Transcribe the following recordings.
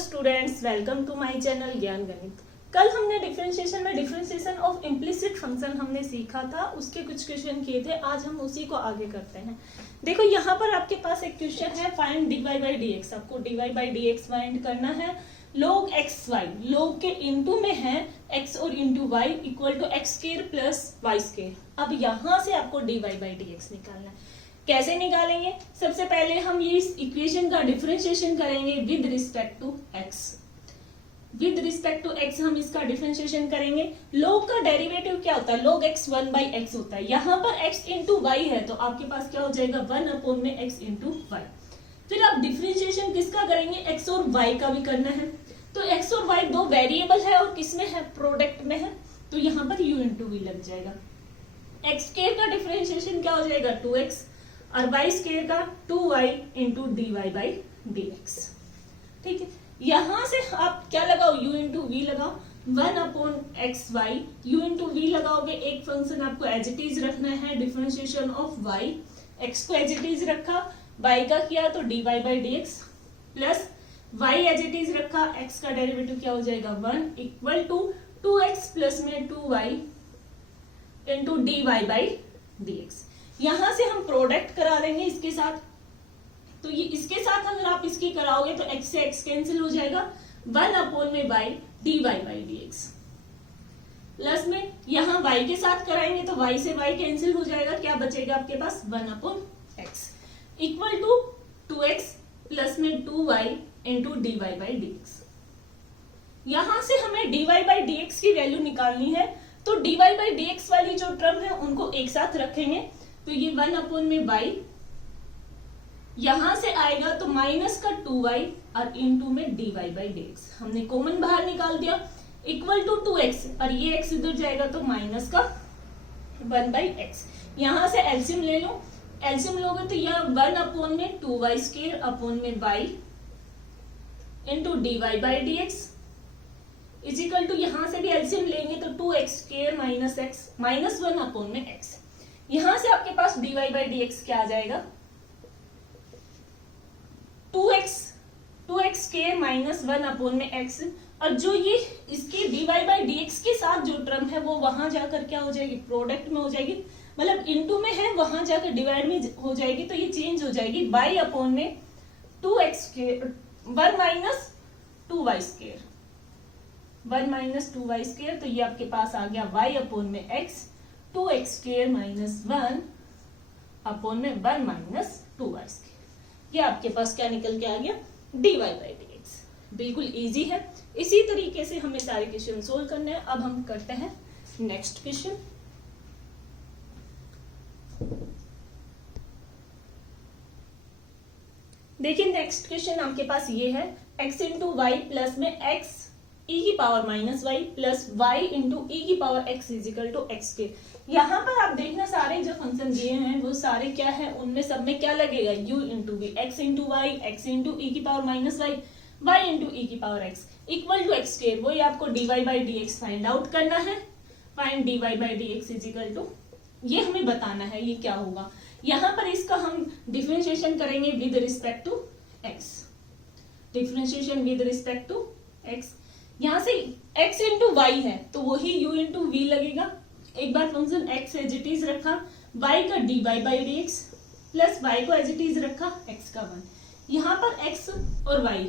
Students, welcome to my channel Gyan Ganit. कल हमने differentiation में डिफरेंशिएशन ऑफ इम्प्लिसिट फंक्शन हमने सीखा था, उसके कुछ क्वेश्चन किए थे। आज हम उसी को आगे करते हैं। देखो यहाँ पर आपके पास एक क्वेश्चन है, find dy by D X. आपको dy by D x find करना है। log एक्स वाई, log के इनटू में है x और into Y equal to x square plus Y square. अब यहाँ से आपको dy बाई डी एक्स निकालना है। कैसे निकालेंगे? सबसे पहले हम ये इस इक्वेशन का डिफरेंशिएशन करेंगे with respect to x। With respect to x हम इसका डिफरेंशिएशन करेंगे। log का डेरिवेटिव क्या होता है? log x 1 बाई एक्स होता है। यहाँ पर x इंटू वाई है तो आपके पास क्या हो जाएगा? 1 अपॉन में x इंटू वाई। फिर आप डिफरेंशिएशन किसका करेंगे? x और y का भी करना है। तो x और y दो वेरिएबल है और किसमें है? प्रोडक्ट में है, तो यहाँ पर u इंटू वी लग जाएगा। x स्क्वायर का डिफरेंशिएशन क्या हो जाएगा? 2x और वाई स्क्वायर का 2y into D Y by D x. ठीक है, यहां से आप क्या लगाओ? u इंटू वी लगाओ। 1 upon X Y, U into V लगाओगे। एक फंक्शन आपको एज इट इज रखना है, डिफरेंशिएशन ऑफ y। x को एज इट इज रखा, y का किया तो D Y by D x plus y as it is रखा, x का डेरिवेटिव क्या हो जाएगा? 1 इक्वल टू 2x प्लस में 2y into D Y by D X. यहां से हम प्रोडक्ट करा देंगे इसके साथ, तो ये इसके साथ अगर आप इसकी कराओगे तो x से x कैंसिल हो जाएगा। 1 अपॉन में y D Y by D x plus में यहाँ y के साथ कराएंगे तो y से y कैंसिल हो जाएगा। क्या बचेगा आपके पास? 1 upon x equal to 2x plus में 2y into D Y by D X. यहां से हमें dy बाई डी एक्स की वैल्यू निकालनी है, तो dy बाई डी एक्स वाली जो टर्म है उनको एक साथ रखेंगे। तो ये 1 अपॉन में y यहां से आएगा तो माइनस का 2y और इनटू में dy बाई डी एक्स। हमने कॉमन बाहर निकाल दिया इक्वल टू 2x और ये x इधर जाएगा तो माइनस का 1 बाई एक्स। यहां से एलसीएम ले लो, एलसीएम लोगे तो यहाँ 1 अपॉन में 2y स्क्वायर अपॉन में y into D Y by D x is equal to, यहां से भी एलसीएम लेंगे तो 2x square minus x minus 1 upon में x। यहां से आपके पास dy बाई डी एक्स क्या आ जाएगा? 2x स्क्वायर माइनस 1 अपॉन में x। और जो ये इसकी dy बाई डी एक्स के साथ जो टर्म है वो वहां जाकर क्या हो जाएगी? प्रोडक्ट में हो जाएगी, मतलब इनटू में है, वहां जाकर डिवाइड में हो जाएगी, तो ये चेंज हो जाएगी y अपॉन में 2x square 1 minus 2y square 1 minus 2y square. तो ये आपके पास आ गया y अपॉन में x 2x square minus 1 upon में 1 माइनस 2y स्क्वायर। ये आपके पास क्या निकल के आ गया? dy by D x. बिल्कुल इजी है। इसी तरीके से हमें सारे क्वेश्चन सोल्व करने हैं। अब हम करते हैं नेक्स्ट क्वेश्चन। देखिए नेक्स्ट क्वेश्चन आपके पास ये है, x इंटू वाई प्लस में x e की power minus y plus y into ई की power x is equal to x के। यहाँ पर आप देखना सारे जो फंक्शन दिए हैं वो सारे क्या है, उनमें सब में क्या लगेगा? u into v, x into y, x into ई की power minus y, y into ई की power x equal to x square. वही आपको dy by D x find out करना है। Find dy by D x is equal to, ये हमें बताना है ये क्या होगा। यहाँ पर इसका हम डिफरेंशिएशन करेंगे with respect to x। Differentiation with respect to x, यहाँ से x इंटू वाई है तो वही u इंटू वी लगेगा। एक बार function x as it is रखा, y का dy by D x plus y को एज इट इज रखा x का 1। यहाँ पर x और y,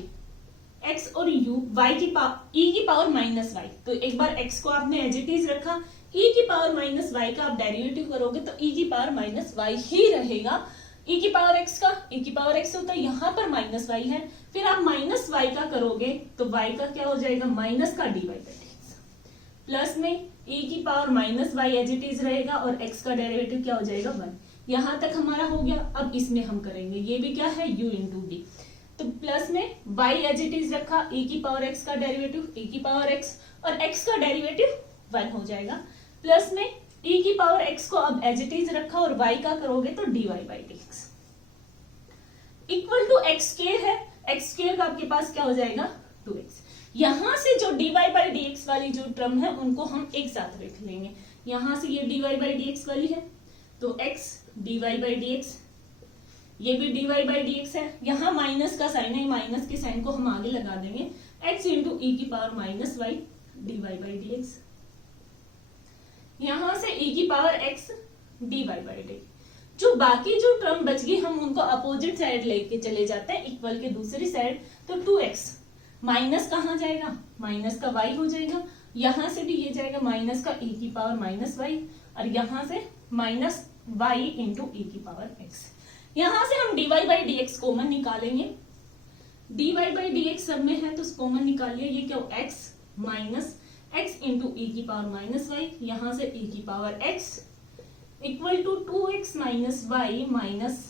x और u, y की e की पावर माइनस y, तो एक बार x को आपने एज इट इज रखा, e की पावर माइनस y का आप डेरिवेटिव करोगे तो e की पावर माइनस y ही रहेगा। e की पावर x का e की पावर x होता है, यहाँ पर माइनस y है, फिर आप माइनस y का करोगे तो y का क्या हो जाएगा? माइनस का dy by D x plus में e की power minus y as it is रहेगा और x का डेरिवेटिव क्या हो जाएगा? 1। यहाँ तक हमारा हो गया। अब इसमें हम करेंगे, ये भी क्या है? u इंटू डी, तो प्लस में y एज इट इज रखा, e की पावर x का डेरिवेटिव e की पावर x और x का डेरिवेटिव 1 हो जाएगा, प्लस में e की पावर x को अब एज इट इज रखा और y का करोगे तो dy by D X equal to x square है। एक्स स्क्वायर का आपके पास क्या हो जाएगा? 2x। यहां से जो dy बाई डी एक्स वाली जो टर्म है उनको हम एक साथ रख लेंगे। यहां से ये dy बाई डी एक्स वाली है तो x dy by D x, ये भी dy बाई डी एक्स है, यहाँ माइनस का साइन है, माइनस के साइन को हम आगे लगा देंगे, x इंटू ई की power minus Y dy by D X, यहां से e की power x dy by D. जो बाकी जो टर्म बच गई हम उनको अपोजिट साइड लेके चले जाते हैं, इक्वल के दूसरी साइड, तो 2x माइनस कहाँ जाएगा, माइनस का y हो जाएगा, यहां से भी ये जाएगा माइनस का e की पावर माइनस वाई, और यहां से माइनस y इंटू ई की पावर x। यहां से हम dy by D x common निकालेंगे, dy बाई डी एक्स सब में है तो कॉमन निकालिए, ये क्या हो x माइनस x इंटू ई की पावर माइनस वाई, यहां से e की power x equal to 2x minus y minus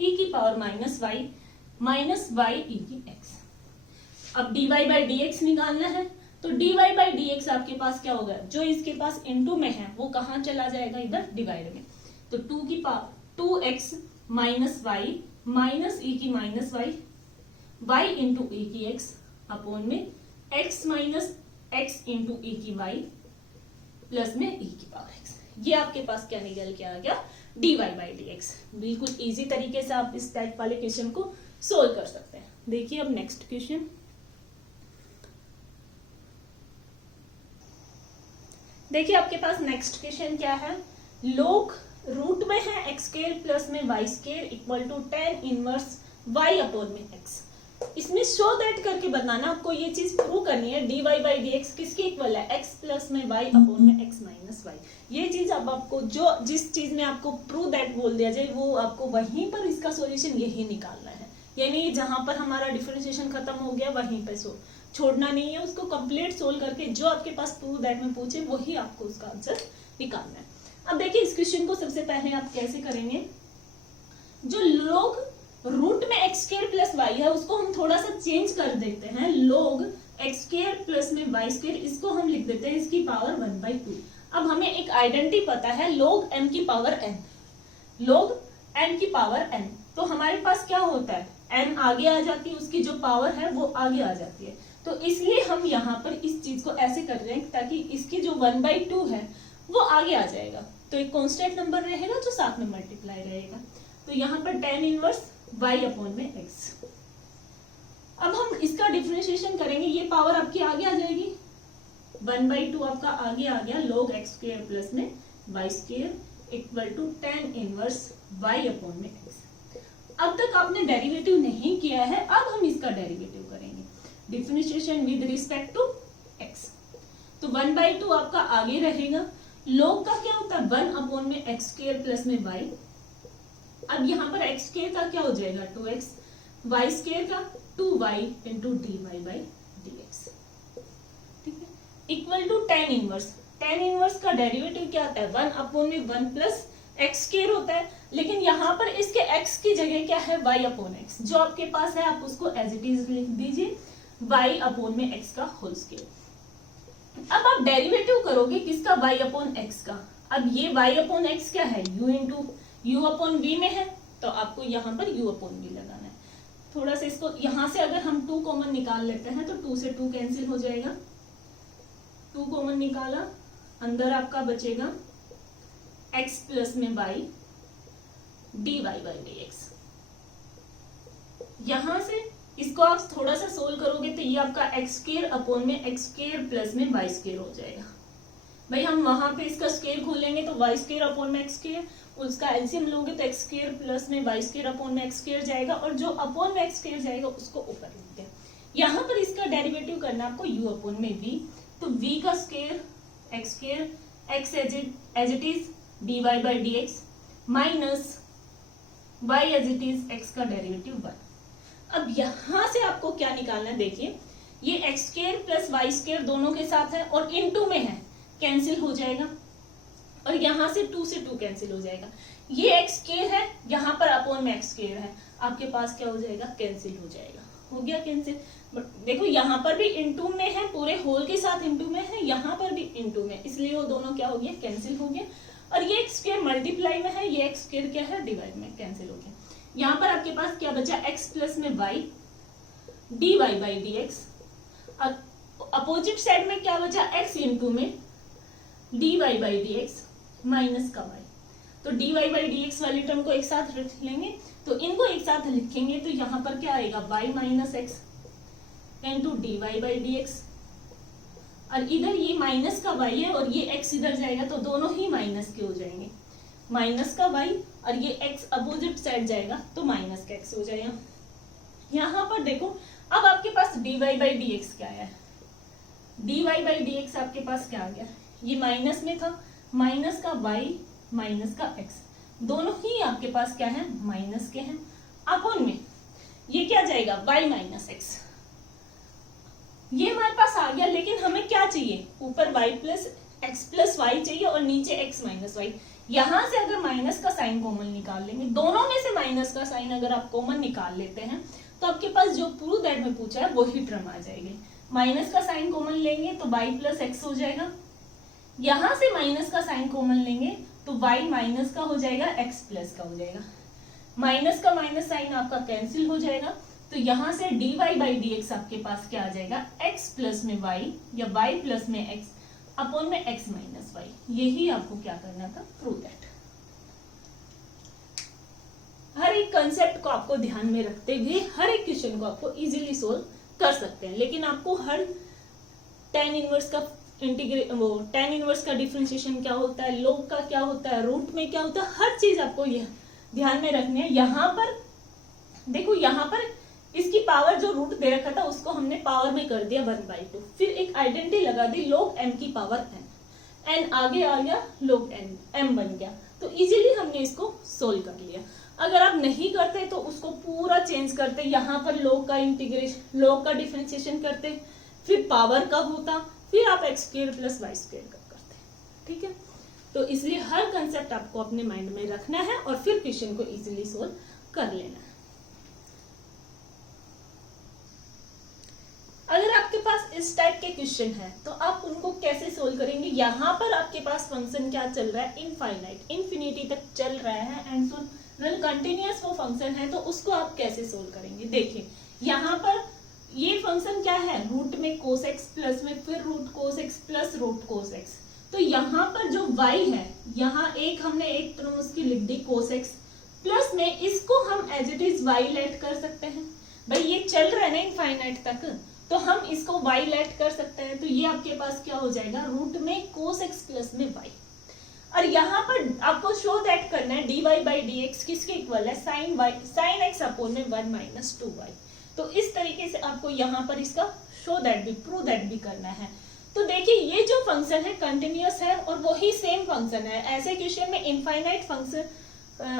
e की power minus y minus y e की x। अब dy बाई डी एक्स निकालना है, तो dy बाई डी एक्स आपके पास क्या होगा, जो इसके पास इनटू में है वो कहाँ चला जाएगा, इधर डिवाइड में, तो 2 की power 2x minus y minus e की माइनस वाई y इंटू ई की x अपॉन में x माइनस x इंटू ई की y प्लस में e की पावर x। ये आपके पास क्या निकल के आ गया, dy बाई डी एक्स। बिल्कुल इजी तरीके से आप इस टाइप वाले क्वेश्चन को सोल्व कर सकते हैं। देखिए अब नेक्स्ट क्वेश्चन, देखिए आपके पास नेक्स्ट क्वेश्चन क्या है, लोग रूट में है एक्स स्क्वायर प्लस में Y square equal to tan inverse y upon में x। इसमें शो दैट करके बताना, आपको ये चीज प्रूव करनी है, dy बाई डी एक्स किसके इक्वल है, x प्लस में y अपॉन में x माइनस वाई। ये चीज अब आपको जो जिस चीज में आपको प्रूव दैट बोल दिया जाए वो आपको वहीं पर इसका सॉल्यूशन यही निकालना है, यानी जहां पर हमारा डिफरेंशिएशन खत्म हो गया वहीं पे छोड़ना नहीं है, उसको कंप्लीट सोल्व करके जो आपके पास प्रूव दैट में पूछे वही आपको उसका आंसर निकालना है। अब देखिए इस क्वेश्चन को सबसे पहले आप कैसे करेंगे, जो लोग रूट में एक्स स्क्वायर प्लस वाई है उसको हम थोड़ा सा चेंज कर देते हैं, लोग एक्स स्क्वायर प्लस में वाई स्क्वायर, इसको हम लिख देते हैं इसकी पावर 1/2। अब हमें एक आइडेंटिटी पता है log m की पावर n, log n की पावर n, तो हमारे पास क्या होता है, n आगे आ जाती है, उसकी जो पावर है वो आगे आ जाती है, तो इसलिए हम यहाँ पर इस चीज को ऐसे कर रहे हैं ताकि इसकी जो 1/2 है वो आगे आ जाएगा, तो एक कांस्टेंट नंबर रहेगा जो साथ में मल्टीप्लाई रहेगा, तो यहाँ पर tan इनवर्स y अपॉन में x। अब हम इसका डिफरेंशिएशन करेंगे, ये पावर आपकी आगे आ जाएगी, 1/2 आपका आगे आ गया, log x स्क्वायर प्लस में y square equal to tan inverse y upon में x। अब तक आपने डेरिवेटिव नहीं किया है, अब हम इसका डेरिवेटिव करेंगे, differentiation with respect to x। तो 1/2 आपका आगे रहेगा, log का क्या होता है 1 अपॉन में x स्क्वायर प्लस में y। अब यहाँ पर x स्क्वायर का क्या हो जाएगा 2x, y स्क्वायर का 2y into dy by D x, ठीक है, equal to tan inverse. tan inverse का डेरिवेटिव क्या आता है 1 अपॉन में 1 प्लस x स्क्वायर होता है, लेकिन यहाँ पर इसके x की जगह क्या है y अपॉन x, जो आपके पास है आप उसको एज इट इज लिख दीजिए y अपॉन में x का होल स्क्वायर। अब आप डेरिवेटिव करोगे किसका y अपॉन x का, अब ये y अपॉन x क्या है u into u upon v में है, तो आपको यहाँ पर u अपॉन v लगाना है। थोड़ा सा इसको यहाँ से अगर हम 2 कॉमन निकाल लेते हैं तो 2 से 2 कैंसिल हो जाएगा, 2 कॉमन निकाला, अंदर आपका बचेगा x प्लस में y dy by D X. यहां से इसको आप थोड़ा सा सोल्व करोगे तो ये आपका x स्क्वायर अपॉन में x स्क्वायर प्लस में y स्क्वायर हो जाएगा। भाई हम वहां पे इसका स्क्वायर खोलेंगे तो y स्क्वायर अपॉन में x स्क्वायर, उसका एलसीएम लोगे तो x स्क्वायर प्लस में y स्क्वायर अपॉन में x स्क्वायर जाएगा, और जो अपॉन में x स्क्वायर जाएगा उसको ऊपर लिख दें। यहाँ पर इसका डेरिवेटिव करना आपको u अपॉन में v, तो v का square x square x as it is dy by D x minus y as it is x का डेरिवेटिव 1। अब यहाँ से आपको क्या निकालना है, देखिए ये x square plus y square दोनों के साथ है और इनटू में है, कैंसिल हो जाएगा, और यहाँ से 2 से 2 कैंसिल हो जाएगा, ये x स्क्वायर है, यहाँ पर अपॉन में x स्क्वायर है, आपके पास क्या हो जाएगा कैंसिल हो जाएगा, हो गया कैंसिल। देखो यहाँ पर भी इनटू में है, पूरे होल के साथ इनटू में है, यहाँ पर भी इनटू में, इसलिए वो दोनों क्या हो गया कैंसिल हो गया, और ये x स्क्वायर मल्टीप्लाई में है, ये x स्क्वायर क्या है डिवाइड में, कैंसिल हो गया। यहाँ पर आपके पास क्या बचा x प्लस में y dy by D x, opposite side में क्या बचा x इंटू में dy by D x minus का y। तो dy बाई dx वाली टर्म को एक साथ रख लेंगे, तो इनको एक साथ लिखेंगे तो यहाँ पर क्या आएगा y minus x into D Y by D x, और इधर ये माइनस का y है और ये x इधर जाएगा तो दोनों ही माइनस के हो जाएंगे, माइनस का y और ये x अपोजिट साइड जाएगा तो माइनस का x हो जाएगा। यहाँ पर देखो अब आपके पास dy बाई dx क्या है, dy बाई dx आपके पास क्या आ गया, ये माइनस में था, माइनस का y माइनस का x, दोनों ही आपके पास क्या है माइनस के हैं, अपॉन में ये क्या जाएगा y माइनस x, ये हमारे पास आ गया। लेकिन हमें क्या चाहिए, ऊपर y plus x plus y चाहिए और नीचे x माइनस वाई। यहां से अगर माइनस का साइन कॉमन निकाल लेंगे, दोनों में से माइनस का साइन अगर आप कॉमन निकाल लेते हैं तो आपके पास जो प्रूव दैट में पूछा है वही टर्म आ जाएगी। माइनस का साइन कॉमन लेंगे तो y प्लस एक्स हो जाएगा, यहां से माइनस का साइन कॉमन लेंगे तो y माइनस का हो जाएगा x प्लस का हो जाएगा, माइनस का माइनस साइन आपका कैंसिल हो जाएगा, तो यहां से dy बाई dx आपके पास क्या आ जाएगा x प्लस में y या y प्लस में x अपॉन में x माइनस वाई। यही आपको क्या करना था, प्रूव दैट। हर एक कंसेप्ट को आपको ध्यान में रखते हुए हर एक क्वेश्चन को आपको इजीली सोल्व कर सकते हैं, लेकिन आपको हर tan इनवर्स का tan इनवर्स का डिफरेंशिएशन क्या होता है, log का क्या होता है, रूट में क्या होता है, हर चीज आपको यह ध्यान में रखनी है। यहाँ पर देखो, यहाँ पर इसकी पावर जो रूट दे रखा था उसको हमने पावर में कर दिया 1/2, फिर एक आइडेंटिटी लगा दी log m की पावर n आगे आ गया log m बन गया, तो इजीली हमने इसको सोल्व कर लिया। अगर आप नहीं करते तो उसको पूरा चेंज करते, यहाँ पर log का इंटीग्रेशन, log का डिफरेंशिएशन करते, फिर पावर का होता, फिर आप x square plus Y square का करते, ठीक है। तो इसलिए हर कंसेप्ट आपको अपने माइंड में रखना है और फिर क्वेश्चन को इजीली सोल्व कर लेना है। अगर आपके पास इस टाइप के क्वेश्चन है तो आप उनको कैसे सोल्व करेंगे। यहाँ पर आपके पास फंक्शन क्या चल रहा है, इनफाइनाइट, इन्फिनिटी तक चल रहा है एंड सो कंटिन्यूअस वो फंक्शन है, तो उसको आप कैसे सोल्व करेंगे। देखिए यहाँ पर ये फंक्शन क्या है, रूट में कोस एक्स प्लस में फिर root cos x plus root cos x, तो यहाँ पर जो y है, यहाँ एक हमने एक टर्म उसकी लिख दी कोस एक्स प्लस में, इसको हम as it is y let कर सकते हैं। भाई ये चल रहा है ना इनफाइनाइट तक, तो हम इसको y लेट कर सकते हैं, तो ये आपके पास क्या हो जाएगा, रूट में कोस एक्स प्लस में y। और यहाँ पर आपको शो दैट करना है dy बाई dx किसके इक्वल है, साइन x अपॉन में 1 माइनस 2y। तो इस तरीके से आपको यहाँ पर इसका शो दैट भी, प्रूव दैट भी करना है। तो देखिए ये जो फंक्शन है कंटिन्यूअस है और वही सेम फंक्शन है। ऐसे क्वेश्चन में इनफाइनाइट फंक्शन,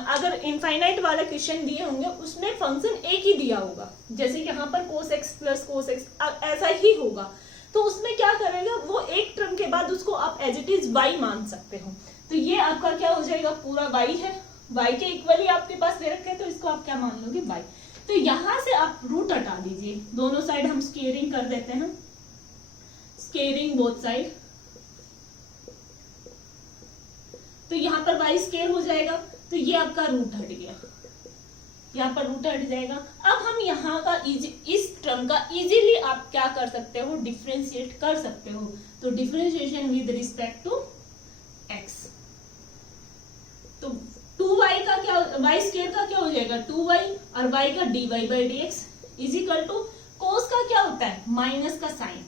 अगर इनफाइनाइट वाला क्वेश्चन दिए होंगे उसमें फंक्शन एक ही दिया होगा, जैसे यहाँ पर कोस एक्स प्लस कोस एक्स ऐसा ही होगा, तो उसमें क्या करेगा वो एक टर्म के बाद उसको आप एज इट इज y मान सकते हो। तो ये आपका क्या हो जाएगा, पूरा y है, y के इक्वली आपके पास दे रखे हैं, तो इसको आप क्या मान लोगे y। तो यहां से आप रूट हटा दीजिए, दोनों साइड हम स्क्वेयरिंग कर देते हैं, स्क्वेयरिंग बोथ साइड, तो यहाँ पर y स्क्वेयर हो जाएगा, तो ये आपका रूट हट गया, यहाँ पर रूट हट जाएगा। अब हम यहाँ का इस टर्म का इजीली आप क्या कर सकते हो, डिफरेंशिएट कर सकते हो। तो differentiation with respect to x, तो 2y का क्या, y स्क्वायर का क्या हो जाएगा 2y और y का dy by dx is equal to, cos का क्या होता है माइनस का साइन,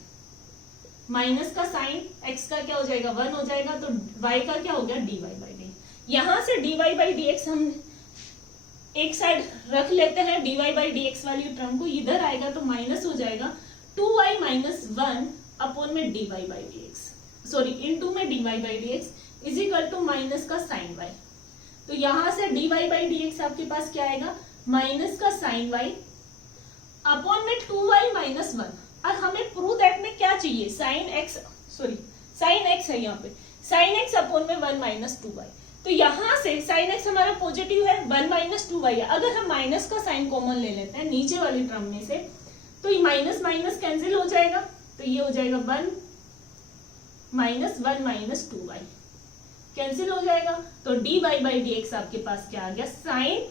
माइनस का साइन x का क्या हो जाएगा 1 हो जाएगा, तो y का क्या हो गया dy बाई dx। यहां से dy बाई dx हम एक साइड रख लेते हैं, dy बाई dx वाली टर्म को, इधर आएगा तो माइनस हो जाएगा 2y माइनस 1 अपॉन में dy by dx, sorry into में dy by dx is equal to minus का साइन y। तो यहां से dy बाई dx आपके पास क्या आएगा, माइनस का साइन y अपॉन में 2y माइनस 1। और हमें प्रूव दैट में क्या चाहिए, साइन x है यहाँ पे, साइन x अपॉन में 1 माइनस 2y। तो यहाँ से साइन x हमारा पॉजिटिव है, 1 माइनस 2y है, अगर हम माइनस का साइन कॉमन ले लेते हैं नीचे वाली टर्म में से, तो ये माइनस माइनस कैंसिल हो जाएगा, तो ये हो जाएगा 1 माइनस 1 माइनस 2y कैंसिल हो जाएगा, तो dy बाई dx आपके पास क्या आ गया, साइन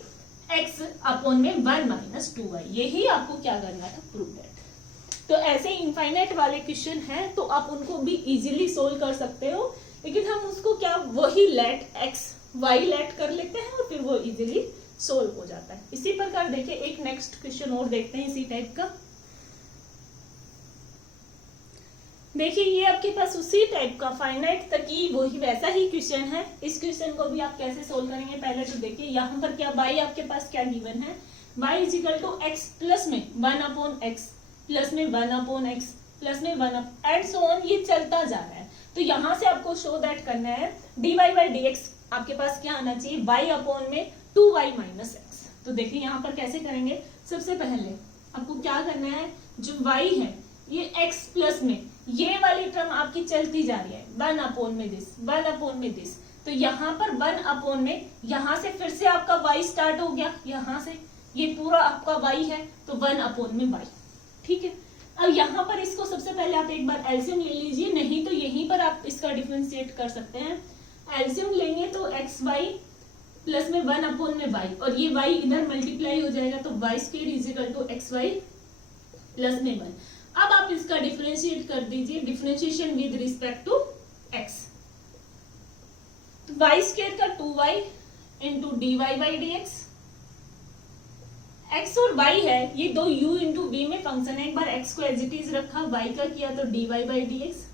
x अपॉन में 1 माइनस 2y। यही आपको क्या करना था, प्रूव दैट। तो ऐसे इनफाइनाइट वाले क्वेश्चन हैं तो आप उनको भी इजीली सोल्व कर सकते हो, लेकिन हम उसको क्या, वही लेट x वाई लेट कर लेते हैं और फिर वो इजीली सोल्व हो जाता है। इसी प्रकार देखिए एक नेक्स्ट क्वेश्चन और देखते हैं इसी टाइप का। देखिए ये आपके पास उसी टाइप का फाइनाइट तक ही वही वैसा ही क्वेश्चन है। इस क्वेश्चन को भी आप कैसे सोल्व करेंगे, पहले तो देखिए यहाँ पर क्या y आपके पास क्या गिवन है, y is equal to x plus में 1/x प्लस में 1/x प्लस में 1 एंड सो ऑन, ये चलता जा रहा है। तो यहाँ से आपको शो दैट करना है dy बाई dx आपके पास क्या आना चाहिए, y अपॉन में 2y माइनस एक्स। तो देखिए यहाँ पर कैसे करेंगे, सबसे पहले आपको क्या करना है, जो y है ये x प्लस में ये वाली टर्म आपकी चलती जा रही है 1 अपॉन में दिस 1 अपॉन में दिस, तो यहाँ पर 1 अपॉन में यहाँ से फिर से आपका y स्टार्ट हो गया, यहाँ से ये पूरा आपका y है तो 1 अपॉन में y। ठीक है, अब यहाँ पर इसको सबसे पहले आप एक बार एलसीएम ले लीजिए, नहीं तो यहीं पर आप इसका डिफरेंशिएट कर सकते हैं। एलसीएम लेंगे तो एक्स वाई प्लस में 1 अपॉन में y और ये y इधर मल्टीप्लाई हो जाएगा तो y square is equal to x y plus में 1। अब आप इसका डिफरेंशिएट कर दीजिए, differentiation with respect to x, तो y स्क्वायर का 2y into D Y by D x, x और y है ये दो u इंटू v में फंक्शन है। एक बार x को एज इट इज रखा, y का किया तो D Y by D x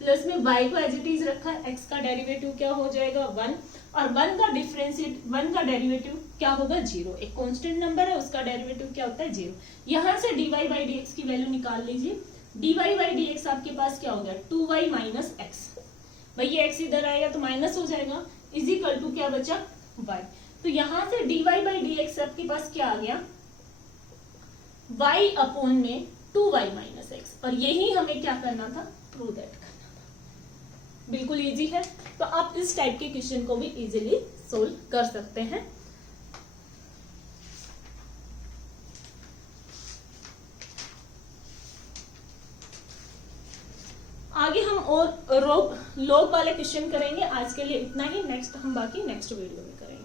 plus में y को एज इट इज रखा, x का डेरिवेटिव क्या हो जाएगा 1 और 1 का डिफरेंशिएट 1 का डेरिवेटिव क्या होगा 0, एक कांस्टेंट नंबर है उसका डेरिवेटिव क्या होता है 0। यहाँ से dy बाई डी एक्स की वैल्यू निकाल लीजिए, dy बाई डी एक्स आपके पास क्या हो गया 2y माइनस एक्स, भाई ये x इधर आएगा तो माइनस हो जाएगा, इज इक्वल टू क्या बचा y। तो यहाँ से dy बाई डी एक्स आपके पास क्या आ गया y अपॉन में 2y माइनस एक्स, और यही हमें क्या करना था प्रूव दैट करना था। बिल्कुल इजी है, तो आप इस टाइप के क्वेश्चन को भी इजीली सोल्व कर सकते हैं। आगे हम और लॉग वाले क्वेश्चन करेंगे, आज के लिए इतना ही, नेक्स्ट हम बाकी नेक्स्ट वीडियो में करेंगे।